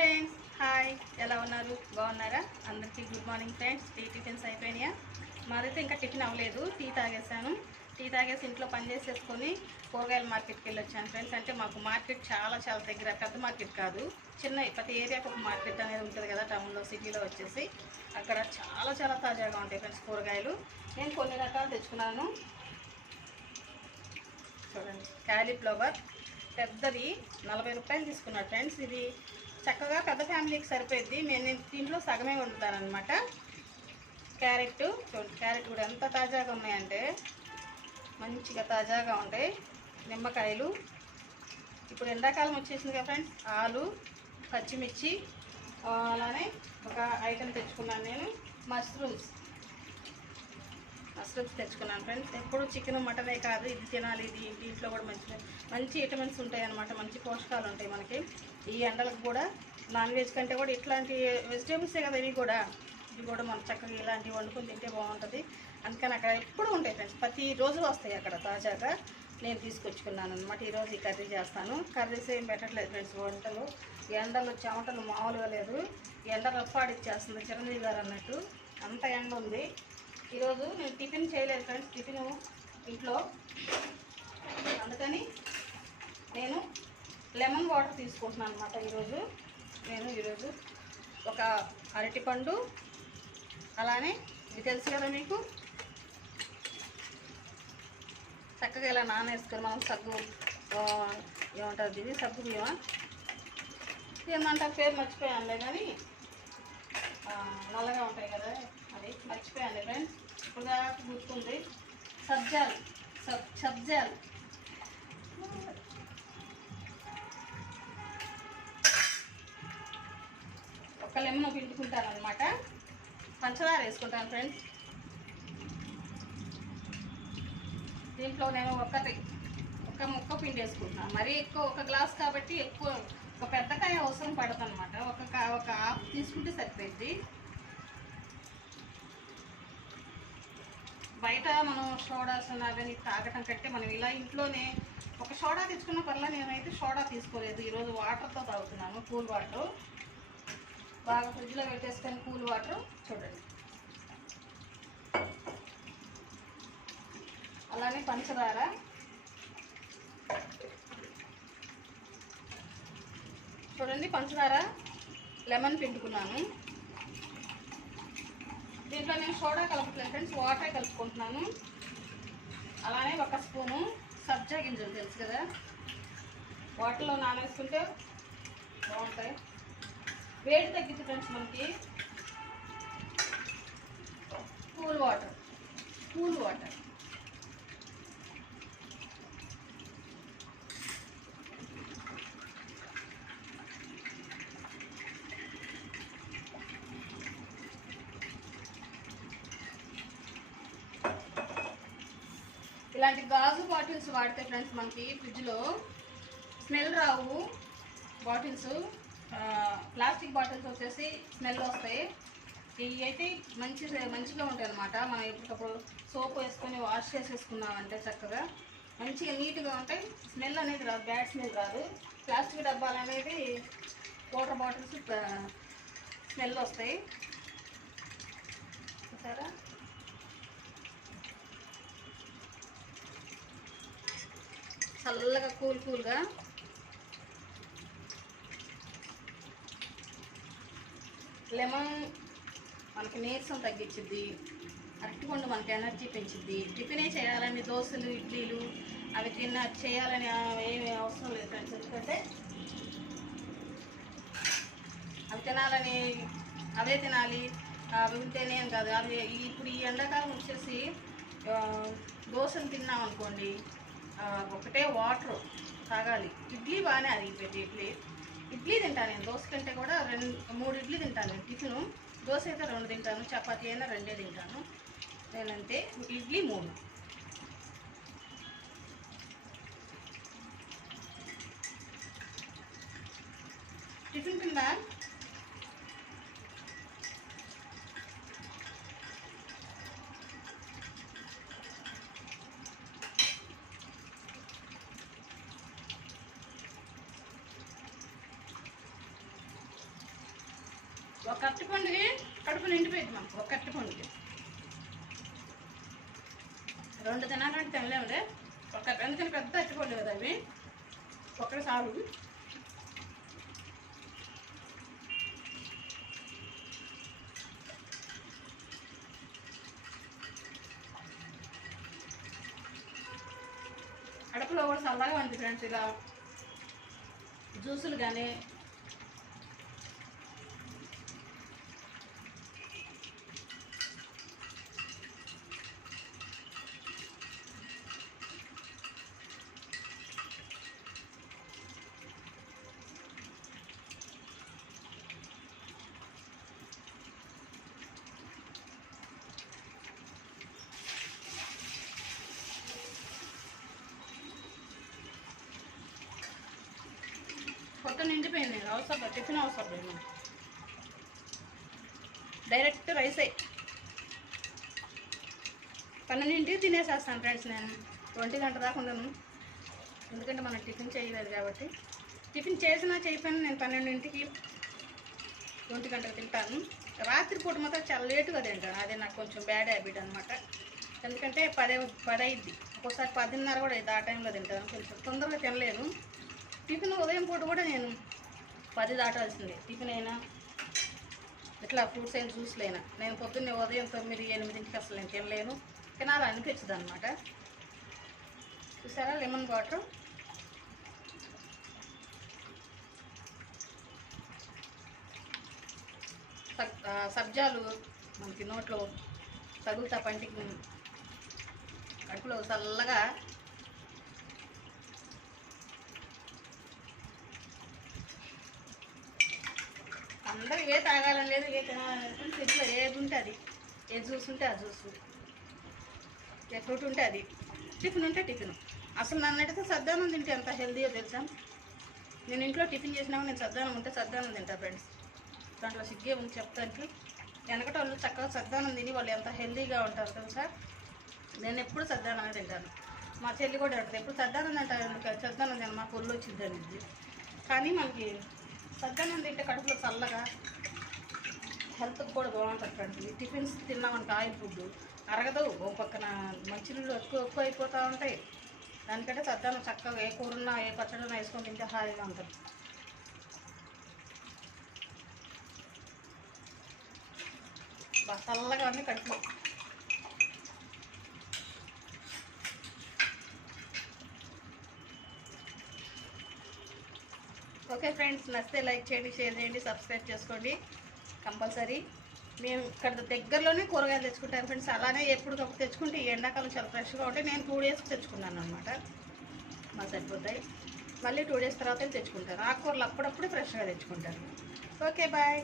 Friends, hi. ఎలా ఉన్నారు? బాగున్నారా? అందరికీ గుడ్ మార్నింగ్ ఫ్రెండ్స్. టిఫిన్స్ అయిపోయినాయా? మాదైతే ఇంకా టిఫిన్ అవ్వలేదు. టీ తాగేసాను. టీ తాగేసి ఇంట్లో పని చేసేసుకొని కూరగాయల మార్కెట్కి వెళ్ళి వచ్చాను ఫ్రెండ్స్. అంటే మాకు మార్కెట్ చాలా దగ్గర, పెద్ద మార్కెట్ కాదు, చిన్న ప్రతి ఏరియాకి ఒక మార్కెట్ అనేది ఉంటుంది కదా, టౌన్లో సిటీలో వచ్చేసి. అక్కడ చాలా తాజాగా ఉంటాయి ఫ్రెండ్స్ కూరగాయలు. నేను కొన్ని రకాలు తెచ్చుకున్నాను. చూడండి, క్యాలీఫ్లవర్ పెద్దది 40 రూపాయలు తీసుకున్నాను ఫ్రెండ్స్. ఇది చక్కగా పెద్ద ఫ్యామిలీకి సరిపోద్ది. నేను దీంట్లో సగమే వండుతానమాట. క్యారెట్ చూడండి, క్యారెట్ కూడా ఎంత తాజాగా ఉన్నాయంటే మంచిగా తాజాగా ఉంటాయి. నిమ్మకాయలు, ఇప్పుడు ఎండాకాలం వచ్చేసింది కదా ఫ్రెండ్స్. ఆలు, పచ్చిమిర్చి, అలానే ఒక ఐటెం తెచ్చుకున్నాను నేను, మష్రూమ్స్ తెచ్చుకున్నాను ఫ్రెండ్స్. ఎప్పుడు చికెన్ మటనే కాదు, ఇది తినాలి. దీంట్లో కూడా మంచి విటమిన్స్ ఉంటాయి అన్నమాట, మంచి పోషకాలు ఉంటాయి మనకి. ఈ ఎండలకు కూడా నాన్ వెజ్ కంటే కూడా ఇట్లాంటి వెజిటేబుల్సే కదా ఇవి కూడా మనం చక్కగా ఇలాంటివి వండుకొని తింటే బాగుంటుంది. అందుకని అక్కడ ఎప్పుడు ఉంటాయి ఫ్రెండ్స్, ప్రతిరోజు వస్తాయి అక్కడ తాజాగా. నేను తీసుకొచ్చుకున్నాను అనమాట. ఈరోజు ఈ కర్రీ చేస్తాను. కర్రీస్ ఏం పెట్టట్లేదు ఫ్రెండ్స్. వంటలు ఎండలు చెమటలు మామూలుగా లేదు. ఎండ రప్పాడిచ్చేస్తుంది చిరంజీవి గారు అన్నట్టు, అంత ఎండ ఉంది. ఈరోజు నేను టిఫిన్ చేయలేదు ఫ్రెండ్స్, టిఫిన్ ఇంట్లో. అందుకని నేను లెమన్ వాటర్ తీసుకుంటున్నాను అనమాట. ఈరోజు ఒక అరటిపండు, అలానే ఇది తెలుసు కదా మీకు, చక్కగా ఇలా నానేసుకొని మనం సగ్గు ఏమంటారు ఇది, సగ్గు బియ్యమా ఏమంటారు, పేరు మర్చిపోయానులే, కానీ నల్లగా ఉంటాయి కదా, అది మర్చిపోయాను ఫ్రెండ్స్. ఇప్పుడు దాకా గుర్తుంది. సబ్జాలు ఒక లెమన్ పిండుకుంటాను అనమాట. పంచదార వేసుకుంటాను ఫ్రెండ్స్. దీంట్లో నేను ఒక ముక్క పిండి వేసుకుంటున్నాను. మరీ ఎక్కువ, ఒక గ్లాస్ కాబట్టి ఎక్కువ, ఒక పెద్దకాయ అవసరం పడదు అనమాట. ఒక హాఫ్ తీసుకుంటే సరిపోయింది. బయట మనం సోడాస్ అవన్నీ తాగటం కంటే మనం ఇలా ఇంట్లోనే ఒక సోడా తెచ్చుకున్న పర్లేదు. నేనైతే సోడా తీసుకోలేదు, ఈరోజు వాటర్తో తాగుతున్నాను. కూల్ వాటర్ బాగా ఫ్రిడ్జ్లో పెట్టేసుకొని కూల్ వాటర్. చూడండి, అలానే పంచదార, చూడండి పంచదార, లెమన్ పిండుకున్నాను. దీంట్లో నేను సోడా కలుపుతున్నాను ఫ్రెండ్స్, వాటర్ కలుపుకుంటున్నాను. అలానే ఒక స్పూను సబ్జా గింజలు తెలుసు కదా, వాటర్లో నానేసుకుంటే బాగుంటాయి. వేడి తగ్గిద్ది ఫ్రెండ్స్ మనకి. కూల్ వాటర్ ఇలాంటి గాజు బాటిల్స్ వాడితే ఫ్రెండ్స్ మనకి ఫ్రిడ్జ్లో స్మెల్ రావు. బాటిల్స్ ప్లాస్టిక్ బాటిల్స్ వచ్చేసి స్మెల్ వస్తాయి. ఇవి అయితే మంచిగా ఉంటాయి అన్నమాట. మనం ఎప్పటికప్పుడు సోప్ వేసుకొని వాష్ చేసేసుకున్నామంటే చక్కగా మంచిగా నీట్గా ఉంటాయి. స్మెల్ అనేది రాదు, బ్యాడ్ స్మెల్ రాదు. ప్లాస్టిక్ డబ్బాలు అనేది, వాటర్ బాటిల్స్ స్మెల్ వస్తాయి చూసారా. చల్లగా కూల్గా లెమన్ మనకి నీరసం తగ్గించిద్ది. అరటిపండు మనకి ఎనర్జీ పెంచిద్ది. టిఫినే చేయాలని, దోశలు ఇడ్లీలు అవి చేయాలని ఏమీ అవసరం లేదు ఫ్రెండ్స్. ఎందుకంటే అవి తినాలని, అవే తినాలి, అవి ఉంటేనే కాదు. అవి ఇప్పుడు ఈ ఎండాకాలం వచ్చేసి దోశలు తిన్నాం అనుకోండి, ఒకటే వాటర్ తాగాలి. ఇడ్లీ బాగానే అరిగిపోయింది. ఇడ్లీ తింటాను నేను, దోశ కంటే కూడా 2-3 ఇడ్లీ తింటాను నేను. టిఫిను దోశ అయితే 2 తింటాను, చపాతీ అయినా 2 తింటాను నేనంతే. ఇడ్లీ 3. టిఫిన్ కింద ఒక అరటిపండుకి కడుపు నిండిపోయింది మాకు. ఒక అరటిపండుకి 2 తినాలంటే తినలేములే. ఎందుకని పెద్ద అరటిపండు కదా అవి, ఒక్కటి చాలు. కడుపులో కూడా చల్లగా ఉంది ఫ్రెండ్స్. ఇలా జ్యూసులు కానీ కొత్త నిండిపోయింది. అవసరం టిఫిన్ అవసరం లేదు, డైరెక్ట్ రైసే. 12ంటికి తినేసేస్తాను ఫ్రెండ్స్. నేను 1 గంట దాకా ఉండను, ఎందుకంటే మనం టిఫిన్ చేయలేదు కాబట్టి. టిఫిన్ చేసినా చేయకపోయినా నేను 12ంటికి 1 గంటకు తింటాను. రాత్రిపూట మాత్రం చాలా లేటుగా తింటాను. అదే నాకు కొంచెం బ్యాడ్ హ్యాబిట్ అనమాట. ఎందుకంటే 10 అయింది, ఒక్కోసారి 10:30 కూడా అయింది. ఆ టైంలో తింటాను, కొంచెం తొందరగా తినలేను. టిఫిన్ ఉదయం పూట కూడా నేను 10 దాటాల్సిందే. టిఫిన్ అయినా ఇట్లా ఫ్రూట్స్ అయినా జ్యూస్లు అయినా నేను పొద్దున్నే ఉదయం 9-8ంటికి అసలు నేను తినలేను, తినాలనిపించదు అనమాట. చూసారా లెమన్ వాటర్. సబ్జాలు మనకి నోట్లో తగులుతా, పంటికి కడుపులో చల్లగా. అందరూ ఇవే తాగాలని లేదు, ఇవే తినాలని లేదు. ఫ్రిడ్జ్లో ఏది ఉంటే అది, ఏ జ్యూస్ ఉంటే ఆ జ్యూస్, ఏ ఫ్రూట్ ఉంటే అది, టిఫిన్ ఉంటే టిఫిన్. అసలు నన్ను అడిగితే సద్దానం తింటే ఎంత హెల్తీయో తెలుసా. నేను ఇంట్లో టిఫిన్ చేసినాక నేను సద్దానం ఉంటే సద్దానం తింటా ఫ్రెండ్స్. దాంట్లో సిగ్గే ఉంది చెప్తానికి. వెనకటి వాళ్ళు చక్కగా సద్దానం తిని వాళ్ళు ఎంత హెల్తీగా ఉంటారు తెలుసా. నేను ఎప్పుడు సద్దానమే తింటాను. మా చెల్లి కూడా ఉంటుంది, ఎప్పుడు సద్దానం తింటాను. సద్దానం తిన మాకు ఒళ్ళు వచ్చింది. కానీ మనకి సద్దానం తింటే కడుపులో చల్లగా, హెల్త్కి కూడా బాగుంటుంది ఫ్రెండ్స్. టిఫిన్స్ తిన్నామనుకో ఆయిల్ ఫుడ్ అరగదు, ఓ పక్కన మంచినీళ్ళు ఎక్కువ అయిపోతూ ఉంటాయి. దానికంటే సద్దానం చక్కగా ఏ కూరన్నా ఏ పచ్చడినా వేసుకొని తింటే హాయిగా ఉంటుంది. బాగా చల్లగా ఉంది కడుపులో. ఓకే ఫ్రెండ్స్, నచ్చితే లైక్ చేయండి, షేర్ చేయండి, సబ్స్క్రైబ్ చేసుకోండి కంపల్సరీ. మేము ఇక్కడ దగ్గరలోనే కూరగాయలు తెచ్చుకుంటాను ఫ్రెండ్స్. అలానే ఎప్పటికప్పుడు తెచ్చుకుంటే ఈ ఎండాకాలం చాలా ఫ్రెష్గా ఉంటే నేను 2 డేస్కి తెచ్చుకున్నాను అనమాట. మాకు సరిపోతాయి. మళ్ళీ 2 డేస్ తర్వాత తెచ్చుకుంటాను. ఆకుకూరలు అప్పుడప్పుడు ఫ్రెష్గా తెచ్చుకుంటాను. Okay bye.